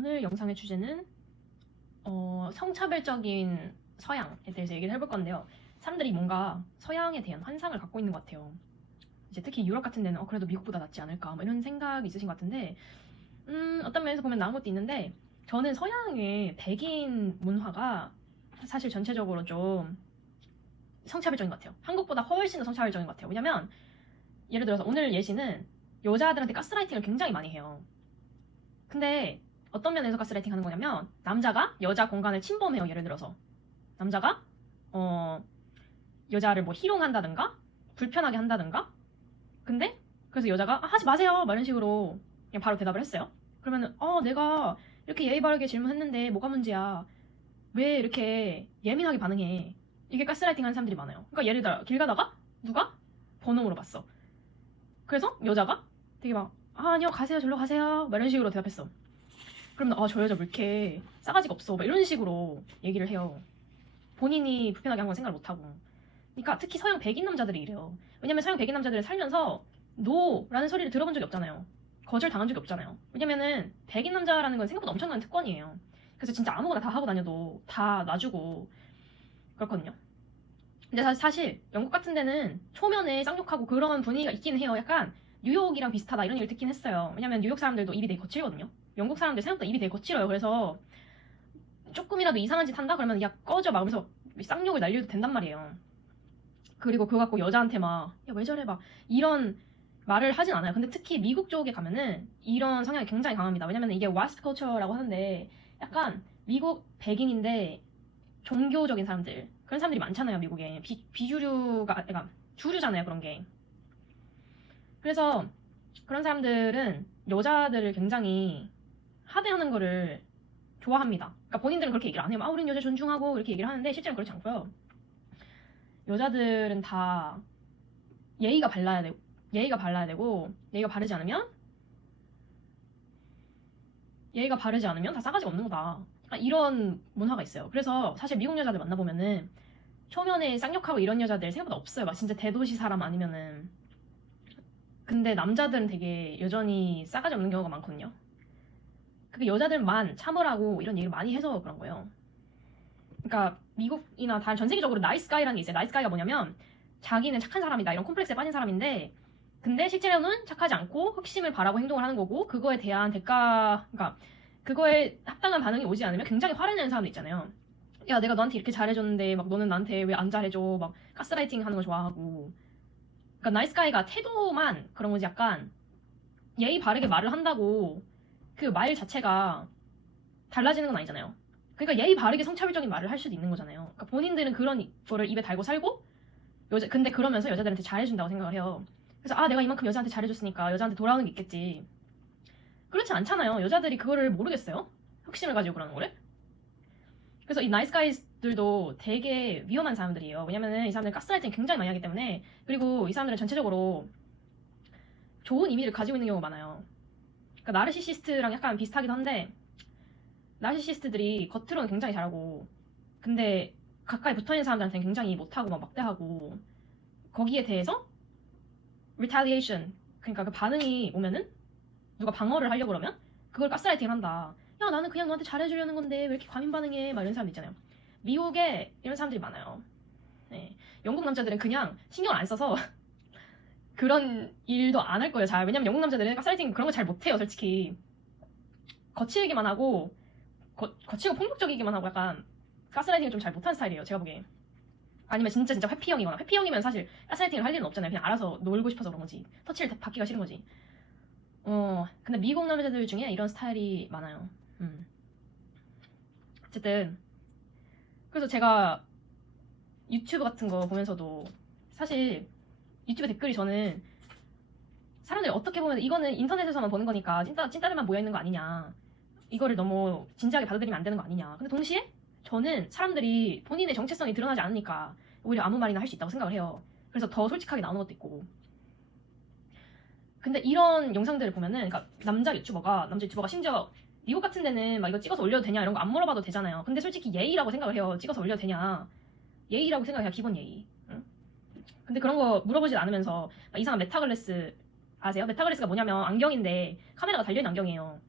오늘 영상의 주제는 성차별적인 서양에 대해서 얘기를 해볼 건데요. 사람들이 뭔가 서양에 대한 환상을 갖고 있는 것 같아요. 이제 특히 유럽 같은 데는 그래도 미국보다 낫지 않을까 뭐 이런 생각이 있으신 것 같은데 어떤 면에서 보면 나은 것도 있는데 저는 서양의 백인 문화가 사실 전체적으로 좀 성차별적인 것 같아요. 한국보다 훨씬 더 성차별적인 것 같아요. 왜냐면 예를 들어서 오늘 예시는 여자들한테 가스라이팅을 굉장히 많이 해요. 근데 어떤 면에서 가스라이팅 하는 거냐면 남자가 여자 공간을 침범해요. 예를 들어서 남자가 여자를 뭐 희롱한다든가 불편하게 한다든가 근데 그래서 여자가 하지 마세요 막 이런 식으로 그냥 바로 대답을 했어요. 그러면은 내가 이렇게 예의 바르게 질문했는데 뭐가 문제야, 왜 이렇게 예민하게 반응해, 이게 가스라이팅 하는 사람들이 많아요. 그러니까 예를 들어 길 가다가 누가 번호 물어봤어. 그래서 여자가 되게 막 아니요 가세요 절로 가세요 막 이런 식으로 대답했어. 그러면 저 여자 왜 이렇게 싸가지가 없어 막 이런 식으로 얘기를 해요. 본인이 불편하게 한 건 생각을 못하고. 그러니까 특히 서양 백인 남자들이 이래요. 왜냐면 서양 백인 남자들은 살면서 노라는 소리를 들어본 적이 없잖아요. 거절 당한 적이 없잖아요. 왜냐면은 백인 남자라는 건 생각보다 엄청난 특권이에요. 그래서 진짜 아무거나 다 하고 다녀도 다 놔주고 그렇거든요. 근데 사실 영국 같은 데는 초면에 쌍욕하고 그런 분위기가 있긴 해요. 약간 뉴욕이랑 비슷하다 이런 얘기를 듣긴 했어요. 왜냐면 뉴욕 사람들도 입이 되게 거칠거든요. 영국 사람들 생각보다 입이 되게 거칠어요. 그래서 조금이라도 이상한 짓 한다 그러면 야 꺼져 막 그러면서 쌍욕을 날려도 된단 말이에요. 그리고 그거 갖고 여자한테 막 야 왜 저래 막 이런 말을 하진 않아요. 근데 특히 미국 쪽에 가면은 이런 성향이 굉장히 강합니다. 왜냐면 이게 와스트 컬처라고 하는데 약간 미국 백인인데 종교적인 사람들 그런 사람들이 많잖아요. 미국에 비주류가 그러니까 주류잖아요. 그런 게. 그래서 그런 사람들은 여자들을 굉장히 하대하는 거를 좋아합니다. 그러니까 본인들은 그렇게 얘기를 안 해요. 우린 여자 존중하고 이렇게 얘기를 하는데 실제로는 그렇지 않고요. 여자들은 다 예의가 발라야 되고 예의가 바르지 않으면 다 싸가지가 없는 거다. 이런 문화가 있어요. 그래서 사실 미국 여자들 만나보면은 초면에 쌍욕하고 이런 여자들 생각보다 없어요. 막 진짜 대도시 사람 아니면은. 근데 남자들은 되게 여전히 싸가지 없는 경우가 많거든요. 그게 여자들만 참으라고 이런 얘기를 많이 해서 그런 거예요. 그러니까 미국이나 다른 전 세계적으로 나이스 가이라는 게 있어요. 나이스 가이가 뭐냐면 자기는 착한 사람이다 이런 콤플렉스에 빠진 사람인데 근데 실제로는 착하지 않고 흑심을 바라고 행동을 하는 거고 그거에 대한 대가 그러니까 그거에 합당한 반응이 오지 않으면 굉장히 화를 내는 사람도 있잖아요. 야 내가 너한테 이렇게 잘해줬는데 막 너는 나한테 왜 안 잘해줘 막 가스라이팅 하는 거 좋아하고. 그러니까 나이스 가이가 태도만 그런 거지 약간 예의 바르게 말을 한다고 그 말 자체가 달라지는 건 아니잖아요. 그러니까 예의 바르게 성차별적인 말을 할 수도 있는 거잖아요. 그러니까 본인들은 그런 거를 입에 달고 살고 근데 그러면서 여자들한테 잘해준다고 생각을 해요. 그래서 내가 이만큼 여자한테 잘해줬으니까 여자한테 돌아오는 게 있겠지. 그렇지 않잖아요. 여자들이 그거를 모르겠어요. 흑심을 가지고 그러는 거를. 그래서 이 나이스 가이들도 되게 위험한 사람들이에요. 왜냐면은 이 사람들은 가스라이팅 굉장히 많이 하기 때문에. 그리고 이 사람들은 전체적으로 좋은 이미지를 가지고 있는 경우가 많아요. 그러니까 나르시시스트랑 약간 비슷하기도 한데 나르시시스트들이 겉으로는 굉장히 잘하고 근데 가까이 붙어있는 사람들한테는 굉장히 못하고 막 막대하고 거기에 대해서 retaliation 그러니까 그 반응이 오면은 누가 방어를 하려고 그러면 그걸 가스라이팅을 한다. 야 나는 그냥 너한테 잘해주려는 건데 왜 이렇게 과민 반응해 막 이런 사람들 있잖아요. 미국에 이런 사람들이 많아요. 네. 영국 남자들은 그냥 신경을 안 써서 그런 일도 안 할 거예요. 잘. 왜냐면 영국 남자들은 가스라이팅 그런 거 잘 못해요. 솔직히 거칠기만 하고 거치고 폭력적이기만 하고 약간 가스라이팅을 좀 잘 못하는 스타일이에요. 제가 보기에. 아니면 진짜 회피형이거나. 회피형이면 사실 가스라이팅을 할 일은 없잖아요. 그냥 알아서 놀고 싶어서 그런 거지. 터치를 받기가 싫은 거지. 근데 미국 남자들 중에 이런 스타일이 많아요. 어쨌든 그래서 제가 유튜브 같은 거 보면서도 사실 유튜브 댓글이 저는 사람들이 어떻게 보면 이거는 인터넷에서만 보는 거니까 찐따들만 모여있는 거 아니냐, 이거를 너무 진지하게 받아들이면 안 되는 거 아니냐. 근데 동시에 저는 사람들이 본인의 정체성이 드러나지 않으니까 오히려 아무 말이나 할 수 있다고 생각을 해요. 그래서 더 솔직하게 나오는 것도 있고. 근데 이런 영상들을 보면은 그러니까 남자 유튜버가 심지어 미국 같은 데는 막 이거 찍어서 올려도 되냐 이런 거 안 물어봐도 되잖아요. 근데 솔직히 예의라고 생각을 해요. 찍어서 올려도 되냐, 예의라고 생각해요. 기본 예의. 응? 근데 그런 거 물어보지 않으면서 막 이상한 메타글래스 아세요? 메타글래스가 뭐냐면 안경인데 카메라가 달려있는 안경이에요.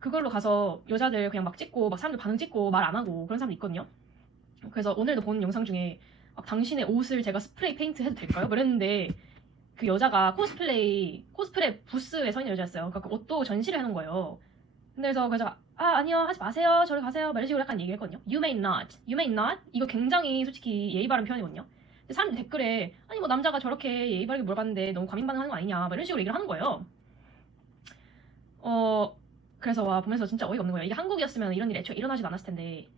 그걸로 가서 여자들 그냥 막 찍고 막 사람들 반응 찍고 말 안 하고 그런 사람도 있거든요. 그래서 오늘도 본 영상 중에 막 당신의 옷을 제가 스프레이 페인트 해도 될까요? 그랬는데 그 여자가 코스프레 부스에 서 있는 여자였어요. 그러니까 그 옷도 전시를 해놓은 거예요. 근데 그래서 아니요 하지 마세요 저리 가세요 막 이런 식으로 약간 얘기를 했거든요. You may not 이거 굉장히 솔직히 예의 바른 표현이거든요. 근데 사람들 댓글에 아니 뭐 남자가 저렇게 예의 바르게 물어봤는데 너무 과민 반응하는 거 아니냐 막 이런 식으로 얘기를 하는 거예요. 그래서 와 보면서 진짜 어이가 없는 거예요. 이게 한국이었으면 이런 일이 애초에 일어나지도 않았을 텐데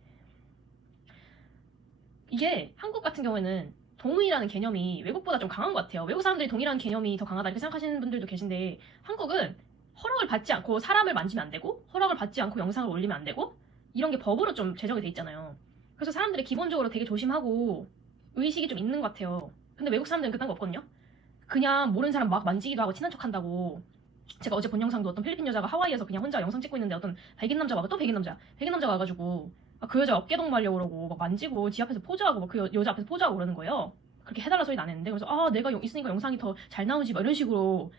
이게 한국 같은 경우에는 동의라는 개념이 외국보다 좀 강한 것 같아요. 외국 사람들이 동의라는 개념이 더 강하다 이렇게 생각하시는 분들도 계신데 한국은 허락을 받지 않고 사람을 만지면 안 되고 허락을 받지 않고 영상을 올리면 안 되고 이런 게 법으로 좀 제정이 돼 있잖아요. 그래서 사람들이 기본적으로 되게 조심하고 의식이 좀 있는 것 같아요. 근데 외국 사람들은 그딴 거 없거든요. 그냥 모르는 사람 막 만지기도 하고 친한 척 한다고. 제가 어제 본 영상도 어떤 필리핀 여자가 하와이에서 그냥 혼자 영상 찍고 있는데 어떤 백인 남자가 또 백인 남자가 와가지고 그 여자 어깨동 말려고 그러고 막 만지고 지 앞에서 포즈하고 막 그 여자 앞에서 포즈하고 그러는 거예요. 그렇게 해달라 소리는 안 했는데 그래서 내가 있으니까 영상이 더 잘 나오지 막 이런 식으로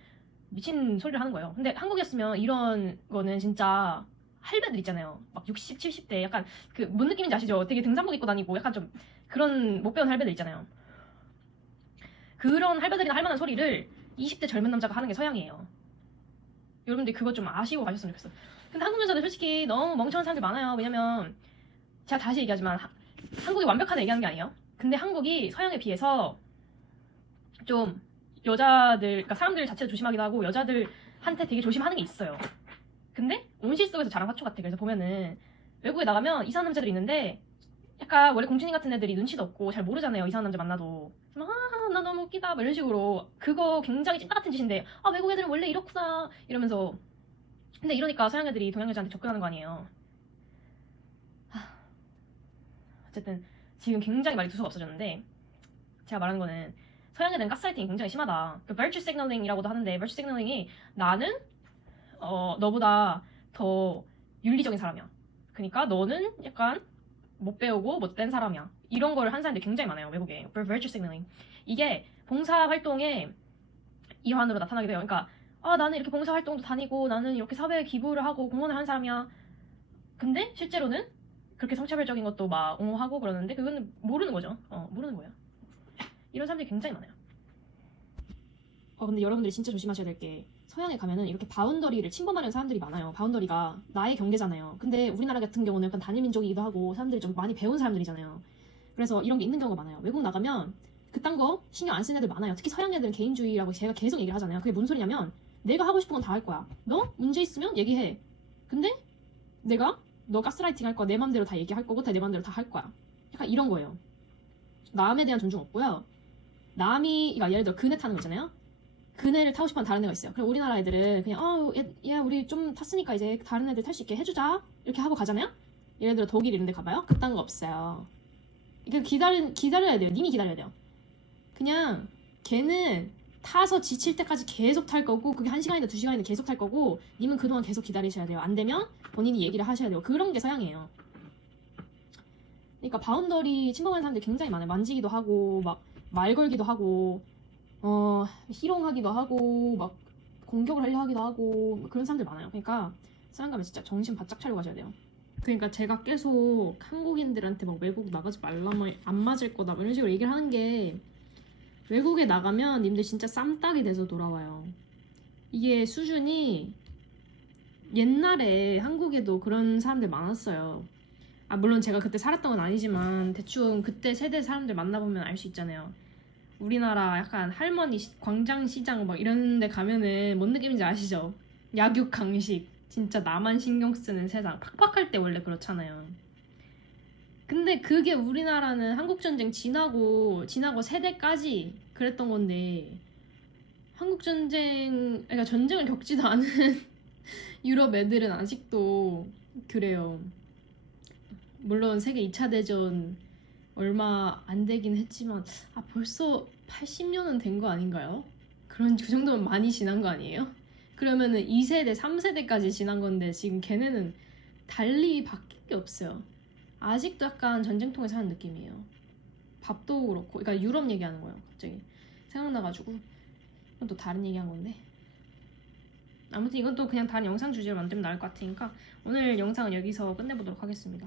미친 소리를 하는 거예요. 근데 한국이었으면 이런 거는 진짜 할배들 있잖아요. 막 60, 70대 약간 그 뭔 느낌인지 아시죠? 되게 등산복 입고 다니고 약간 좀 그런 못 배운 할배들 있잖아요. 그런 할배들이나 할 만한 소리를 20대 젊은 남자가 하는 게 서양이에요. 여러분들 그거 좀 아시고 가셨으면 좋겠어요. 근데 한국 여자들 솔직히 너무 멍청한 사람들 많아요. 왜냐면 제가 다시 얘기하지만 한국이 완벽하다 얘기하는 게 아니에요. 근데 한국이 서양에 비해서 좀 여자들, 그러니까 사람들 자체도 조심하기도 하고 여자들한테 되게 조심하는 게 있어요. 근데 온실 속에서 자란 화초 같아. 그래서 보면은 외국에 나가면 이상한 남자들이 있는데 약간 원래 공주님 같은 애들이 눈치도 없고 잘 모르잖아요. 이상한 남자 만나도. 나 너무 웃기다 막 이런 식으로 그거 굉장히 찐따 같은 짓인데 외국 애들은 원래 이렇구나 이러면서 근데 이러니까 서양 애들이 동양 여자한테 접근하는 거 아니에요. 어쨌든 지금 굉장히 말이 두서가 없어졌는데 제가 말하는 거는 서양 애들은 가스라이팅이 굉장히 심하다. 그 virtue signaling이라고도 하는데 virtue signaling이 나는 너보다 더 윤리적인 사람이야. 그러니까 너는 약간 못 배우고 못된 사람이야. 이런 걸 하는 사람들이 굉장히 많아요. 외국에. virtue signaling. 이게 봉사활동의 일환으로 나타나게 돼요. 그러니까 나는 이렇게 봉사활동도 다니고 나는 이렇게 사회에 기부를 하고 공헌을 하는 사람이야. 근데 실제로는 그렇게 성차별적인 것도 막 옹호하고 그러는데 그거는 모르는 거죠. 모르는 거예요. 이런 사람들이 굉장히 많아요. 근데 여러분들이 진짜 조심하셔야 될 게 서양에 가면은 이렇게 바운더리를 침범하는 사람들이 많아요. 바운더리가 나의 경계잖아요. 근데 우리나라 같은 경우는 약간 단일 민족이기도 하고 사람들이 좀 많이 배운 사람들이잖아요. 그래서 이런 게 있는 경우가 많아요. 외국 나가면 그딴 거 신경 안 쓰는 애들 많아요. 특히 서양 애들은 개인주의라고 제가 계속 얘기를 하잖아요. 그게 무슨 소리냐면 내가 하고 싶은 건 다 할 거야. 너 문제 있으면 얘기해. 근데 내가 너 가스라이팅 할 거야. 내 맘대로 다 얘기할 거고 내 맘대로 다 할 거야. 약간 이런 거예요. 남에 대한 존중 없고요. 남이 그러니까 예를 들어 그네 타는 거 있잖아요. 그네를 타고 싶어하는 다른 애가 있어요. 그럼 우리나라 애들은 그냥 얘 우리 좀 탔으니까 이제 다른 애들 탈 수 있게 해주자 이렇게 하고 가잖아요. 예를 들어 독일 이런 데 가봐요. 그딴 거 없어요. 이게 기다려야 돼요. 님이 기다려야 돼요. 그냥 걔는 타서 지칠 때까지 계속 탈 거고 그게 1시간이나 2시간이나 계속 탈 거고 님은 그동안 계속 기다리셔야 돼요. 안 되면 본인이 얘기를 하셔야 돼요. 그런 게 서양이에요. 그러니까 바운더리 침범하는 사람들이 굉장히 많아요. 만지기도 하고 막 말 걸기도 하고 희롱하기도 하고 막 공격을 하려 하기도 하고 그런 사람들 많아요. 그러니까 서양 가면 진짜 정신 바짝 차리고 가셔야 돼요. 그러니까 제가 계속 한국인들한테 막 외국 나가지 말라면 안 맞을 거다 이런 식으로 얘기를 하는 게 외국에 나가면 님들 진짜 쌈딱이 돼서 돌아와요. 이게 수준이 옛날에 한국에도 그런 사람들 많았어요. 물론 제가 그때 살았던 건 아니지만 대충 그때 세대 사람들 만나보면 알 수 있잖아요. 우리나라 약간 할머니 광장시장 막 이런 데 가면은 뭔 느낌인지 아시죠? 약육강식 진짜 나만 신경 쓰는 세상 팍팍할 때 원래 그렇잖아요. 근데 그게 우리나라는 한국전쟁 지나고 세대까지 그랬던 건데 한국전쟁 그러니까 전쟁을 겪지도 않은 유럽 애들은 아직도 그래요. 물론 세계 2차 대전 얼마 안 되긴 했지만 벌써 80년은 된 거 아닌가요? 그 정도면 많이 지난 거 아니에요? 그러면은 2세대, 3세대까지 지난 건데 지금 걔네는 달리 바뀐 게 없어요. 아직도 약간 전쟁통에 사는 느낌이에요. 밥도 그렇고 그러니까 유럽 얘기하는 거예요. 갑자기 생각나가지고 이건 또 다른 얘기한 건데 아무튼 이건 또 그냥 다른 영상 주제로 만들면 나을 것 같으니까 오늘 영상은 여기서 끝내보도록 하겠습니다.